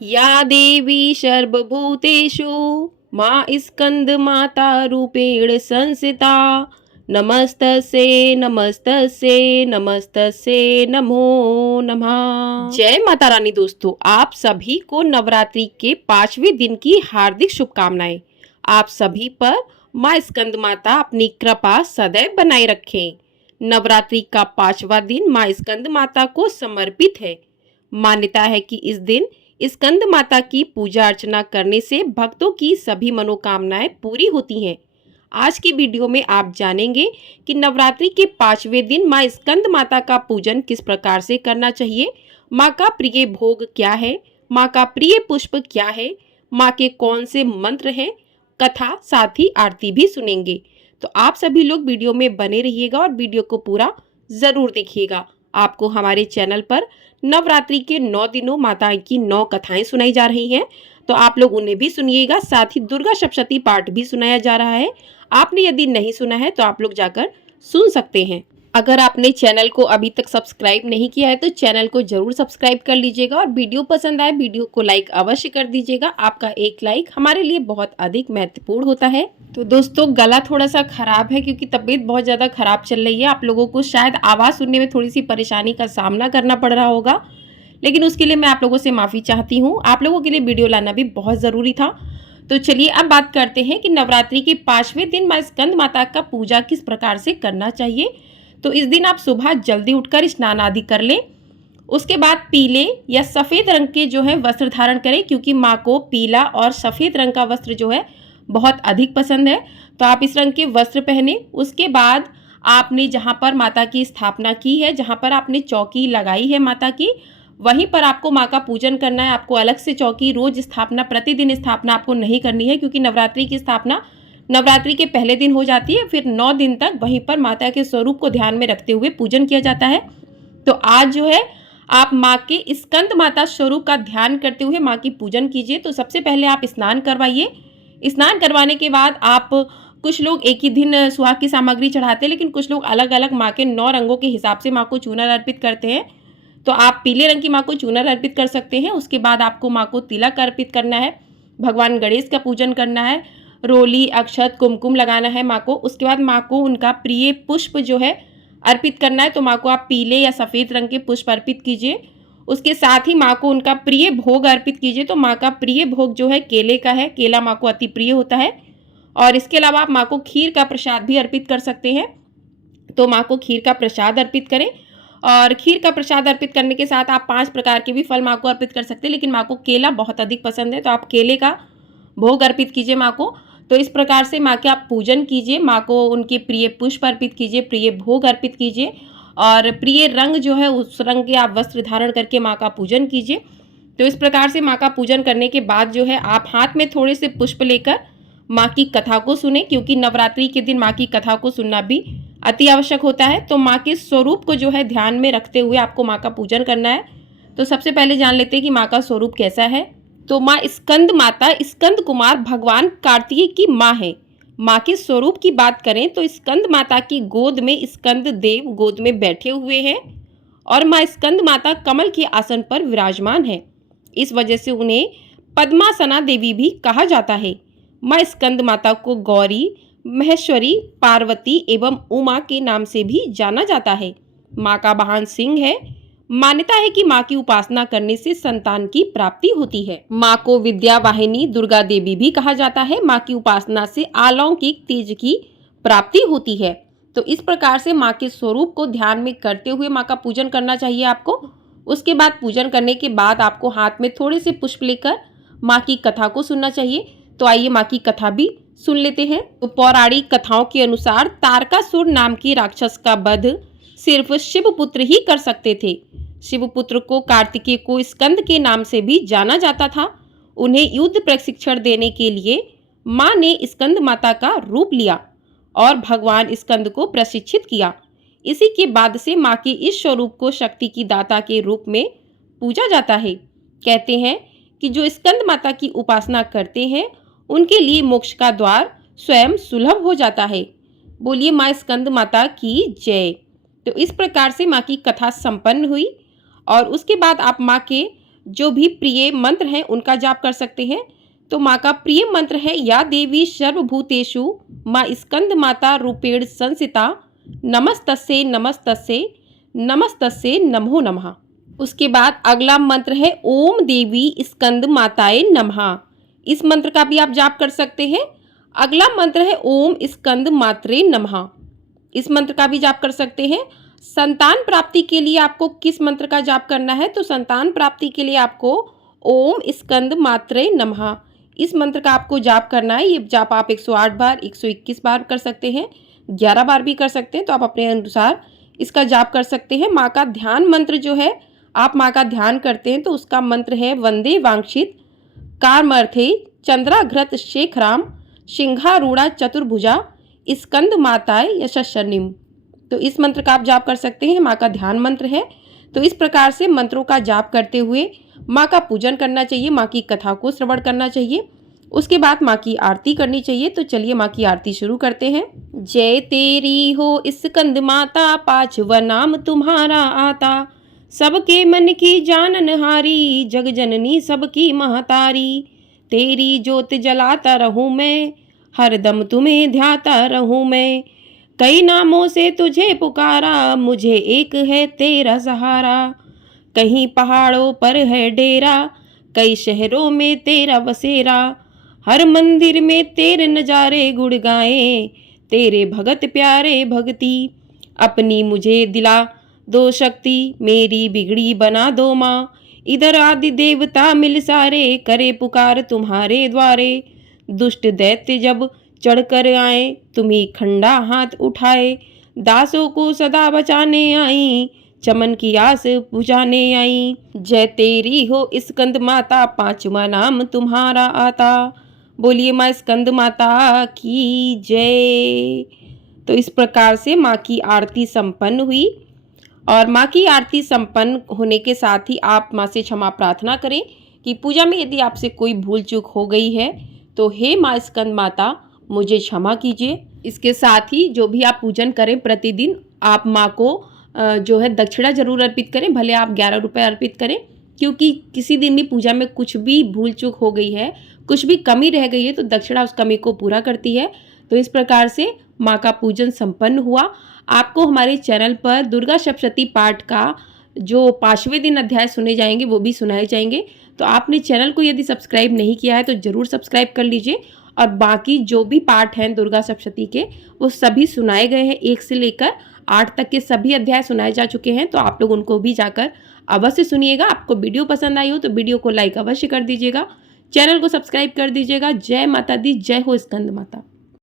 या देवी सर्वभूतेषु मां स्कंदमाता रूपेण संस्थिता नमस्तस्यै नमस्तस्यै नमस्तस्यै नमो नमः। जय माता रानी। दोस्तों, आप सभी को नवरात्रि के 5वें दिन की हार्दिक शुभकामनाएं। आप सभी पर मां स्कंद माता अपनी कृपा सदैव बनाए रखें। नवरात्रि का 5वां दिन मां स्कंद माता को समर्पित है। मान्यता है कि इस दिन स्कंद माता की पूजा अर्चना करने से भक्तों की सभी मनोकामनाएं पूरी होती हैं। आज की वीडियो में आप जानेंगे कि नवरात्रि के 5वें दिन मां स्कंद माता का पूजन किस प्रकार से करना चाहिए, मां का प्रिय भोग क्या है, मां का प्रिय पुष्प क्या है, मां के कौन से मंत्र हैं, कथा साथ ही आरती भी सुनेंगे। तो आप सभी लोग वीडियो में बने रहिएगा और वीडियो को पूरा जरूर देखिएगा। आपको हमारे चैनल पर नवरात्रि के 9 दिनों माता की 9 कथाएं सुनाई जा रही हैं, तो आप लोग उन्हें भी सुनिएगा। साथ ही दुर्गा सप्तशती पाठ भी सुनाया जा रहा है। आपने यदि नहीं सुना है तो आप लोग जाकर सुन सकते हैं। अगर आपने चैनल को अभी तक सब्सक्राइब नहीं किया है तो चैनल को जरूर सब्सक्राइब कर लीजिएगा और वीडियो पसंद आए वीडियो को लाइक अवश्य कर दीजिएगा। आपका एक लाइक हमारे लिए बहुत अधिक महत्वपूर्ण होता है। तो दोस्तों, गला थोड़ा सा खराब है क्योंकि तबीयत बहुत ज़्यादा खराब चल रही है। आप लोगों को शायद आवाज़ सुनने में थोड़ी सी परेशानी का सामना करना पड़ रहा होगा, लेकिन उसके लिए मैं आप लोगों से माफ़ी चाहती हूँ। आप लोगों के लिए वीडियो लाना भी बहुत ज़रूरी था। तो चलिए अब बात करते हैं कि नवरात्रि के 5वें दिन मां स्कंद माता का पूजा किस प्रकार से करना चाहिए। तो इस दिन आप सुबह जल्दी उठकर स्नान आदि कर लें। उसके बाद पीले या सफ़ेद रंग के जो है वस्त्र धारण करें, क्योंकि माँ को पीला और सफ़ेद रंग का वस्त्र जो है बहुत अधिक पसंद है। तो आप इस रंग के वस्त्र पहने। उसके बाद आपने जहाँ पर माता की स्थापना की है, जहाँ पर आपने चौकी लगाई है माता की, वहीं पर आपको माँ का पूजन करना है। आपको अलग से चौकी रोज स्थापना, प्रतिदिन स्थापना आपको नहीं करनी है, क्योंकि नवरात्रि की स्थापना नवरात्रि के पहले दिन हो जाती है। फिर 9 दिन तक वहीं पर माता के स्वरूप को ध्यान में रखते हुए पूजन किया जाता है। तो आज जो है आप माँ के स्कंद माता स्वरूप का ध्यान करते हुए माँ की पूजन कीजिए। तो सबसे पहले आप स्नान करवाइए। स्नान करवाने के बाद आप, कुछ लोग एक ही दिन सुहाग की सामग्री चढ़ाते हैं, लेकिन कुछ लोग अलग अलग माँ के 9 रंगों के हिसाब से माँ को चूनर अर्पित करते हैं। तो आप पीले रंग की माँ को चूनर अर्पित कर सकते हैं। उसके बाद आपको माँ को तिलक अर्पित करना है, भगवान गणेश का पूजन करना है, रोली, अक्षत, कुमकुम लगाना है माँ को। उसके बाद माँ को उनका प्रिय पुष्प जो है अर्पित करना है। तो माँ को आप पीले या सफ़ेद रंग के पुष्प अर्पित कीजिए। उसके साथ ही माँ को उनका प्रिय भोग अर्पित कीजिए। तो माँ का प्रिय भोग जो है केले का है। केला माँ को अति प्रिय होता है। और इसके अलावा आप माँ को खीर का प्रसाद भी अर्पित कर सकते हैं। तो माँ को खीर का प्रसाद अर्पित करें। और खीर का प्रसाद अर्पित करने के साथ आप 5 प्रकार के भी फल माँ को अर्पित कर सकते हैं, लेकिन माँ को केला बहुत अधिक पसंद है, तो आप केले का भोग अर्पित कीजिए माँ को। तो इस प्रकार से माँ के आप पूजन कीजिए। माँ को उनके प्रिय पुष्प अर्पित कीजिए, प्रिय भोग अर्पित कीजिए और प्रिय रंग जो है उस रंग के आप वस्त्र धारण करके माँ का पूजन कीजिए। तो इस प्रकार से माँ का पूजन करने के बाद जो है आप हाथ में थोड़े से पुष्प लेकर माँ की कथा को सुने, क्योंकि नवरात्रि के दिन माँ की कथा को सुनना भी अति आवश्यक होता है। तो माँ के स्वरूप को जो है ध्यान में रखते हुए आपको माँ का पूजन करना है। तो सबसे पहले जान लेते हैं कि माँ का स्वरूप कैसा है। तो माँ स्कंद माता स्कंद कुमार भगवान कार्तिकेय की माँ है। माँ के स्वरूप की बात करें तो स्कंद माता की गोद में स्कंद देव गोद में बैठे हुए हैं और माँ स्कंद माता कमल के आसन पर विराजमान है। इस वजह से उन्हें पद्मासना देवी भी कहा जाता है। माँ स्कंद माता को गौरी, महेश्वरी, पार्वती एवं उमा के नाम से भी जाना जाता है। माँ का वाहन सिंह है। मान्यता है कि माँ की उपासना करने से संतान की प्राप्ति होती है। माँ को विद्या वाहिनी दुर्गा देवी भी कहा जाता है। माँ की उपासना से अलौकिक तेज की प्राप्ति होती है। तो इस प्रकार से माँ के स्वरूप को ध्यान में करते हुए माँ का पूजन करना चाहिए आपको। उसके बाद पूजन करने के बाद आपको हाथ में थोड़े से पुष्प लेकर माँ की कथा को सुनना चाहिए। तो आइए माँ की कथा भी सुन लेते हैं। तो पौराणिक कथाओं के अनुसार तारकासुर नाम के राक्षस का वध सिर्फ शिवपुत्र ही कर सकते थे। शिवपुत्र को कार्तिकेय को स्कंद के नाम से भी जाना जाता था। उन्हें युद्ध प्रशिक्षण देने के लिए माँ ने स्कंद माता का रूप लिया और भगवान स्कंद को प्रशिक्षित किया। इसी के बाद से माँ के इस स्वरूप को शक्ति की दाता के रूप में पूजा जाता है। कहते हैं कि जो स्कंद माता की उपासना करते हैं उनके लिए मोक्ष का द्वार स्वयं सुलभ हो जाता है। बोलिए माँ स्कंद माता की जय। तो इस प्रकार से माँ की कथा संपन्न हुई और उसके बाद आप माँ के जो भी प्रिय मंत्र हैं उनका जाप कर सकते हैं। तो माँ का प्रिय मंत्र है या देवी सर्वभूतेषु माँ स्कंद माता रूपेण संस्थिता नमस्तस्यै नमस्तस्यै नमस्तस्यै नमो नमः। उसके बाद अगला मंत्र है ओम देवी स्कंद माताए नमः। इस मंत्र का भी आप जाप कर सकते हैं। अगला मंत्र है ओम स्कंद मात्रे नमः। इस मंत्र का भी जाप कर सकते हैं। संतान प्राप्ति के लिए आपको किस मंत्र का जाप करना है? तो संतान प्राप्ति के लिए आपको ओम स्कंद मात्रे नमः इस मंत्र का आपको जाप करना है। ये जाप आप 108 बार 121 बार कर सकते हैं, 11 बार भी कर सकते हैं। तो आप अपने अनुसार इसका जाप कर सकते हैं। माँ का ध्यान मंत्र जो है, आप माँ का ध्यान करते हैं तो उसका मंत्र है वंदे वांक्षित कारमर्थे चंद्राघृत शेखराम सिंहारूढ़ा चतुर्भुजा स्कंद माताए यशस्निम। तो इस मंत्र का आप जाप कर सकते हैं। माँ का ध्यान मंत्र है। तो इस प्रकार से मंत्रों का जाप करते हुए माँ का पूजन करना चाहिए, माँ की कथा को श्रवण करना चाहिए। उसके बाद माँ की आरती करनी चाहिए। तो चलिए माँ की आरती शुरू करते हैं। जय तेरी हो स्कंद माता, पांचवा नाम तुम्हारा आता, सबके मन की जाननहारी, जग जननी सबकी महतारी। तेरी ज्योत जलाता रहूं मैं, हरदम तुम्हें ध्याता रहूं मैं। कई नामों से तुझे पुकारा, मुझे एक है तेरा सहारा। कहीं पहाड़ों पर है डेरा, कई शहरों में तेरा बसेरा। हर मंदिर में तेरे नजारे गुड़ गाएं, तेरे भगत प्यारे भक्ति। अपनी मुझे दिला दो शक्ति, मेरी बिगड़ी बना दो माँ। इधर आदि देवता मिल सारे, करे पुकार तुम्हारे द्वारे। दुष्ट दैत्य जब चढ़कर आए, तुम्ही खंडा हाथ उठाए। दासों को सदा बचाने आई, चमन की आस बुझाने आई। जय तेरी हो स्कंद माता, पांचवा नाम तुम्हारा आता। बोलिए माँ स्कंद माता की जय। तो इस प्रकार से माँ की आरती संपन्न हुई। और माँ की आरती संपन्न होने के साथ ही आप माँ से क्षमा प्रार्थना करें कि पूजा में यदि आपसे कोई भूल चूक हो गई है तो हे माँ स्कंद माता मुझे क्षमा कीजिए। इसके साथ ही जो भी आप पूजन करें प्रतिदिन, आप माँ को जो है दक्षिणा जरूर अर्पित करें। भले आप 11 रुपये अर्पित करें, क्योंकि किसी दिन भी पूजा में कुछ भी भूल चूक हो गई है, कुछ भी कमी रह गई है, तो दक्षिणा उस कमी को पूरा करती है। तो इस प्रकार से माँ का पूजन संपन्न हुआ। आपको हमारे चैनल पर दुर्गा सप्तशती पाठ का जो 5वें दिन अध्याय सुने जाएंगे वो भी सुनाए जाएंगे। तो आपने चैनल को यदि सब्सक्राइब नहीं किया है तो ज़रूर सब्सक्राइब कर लीजिए। और बाकी जो भी पाठ हैं दुर्गा सप्तशती के वो सभी सुनाए गए हैं। 1 से लेकर 8 तक के सभी अध्याय सुनाए जा चुके हैं। तो आप लोग उनको भी जाकर अवश्य सुनिएगा। आपको वीडियो पसंद आई हो तो वीडियो को लाइक अवश्य कर दीजिएगा, चैनल को सब्सक्राइब कर दीजिएगा। जय माता दी, जय हो स्कंद माता।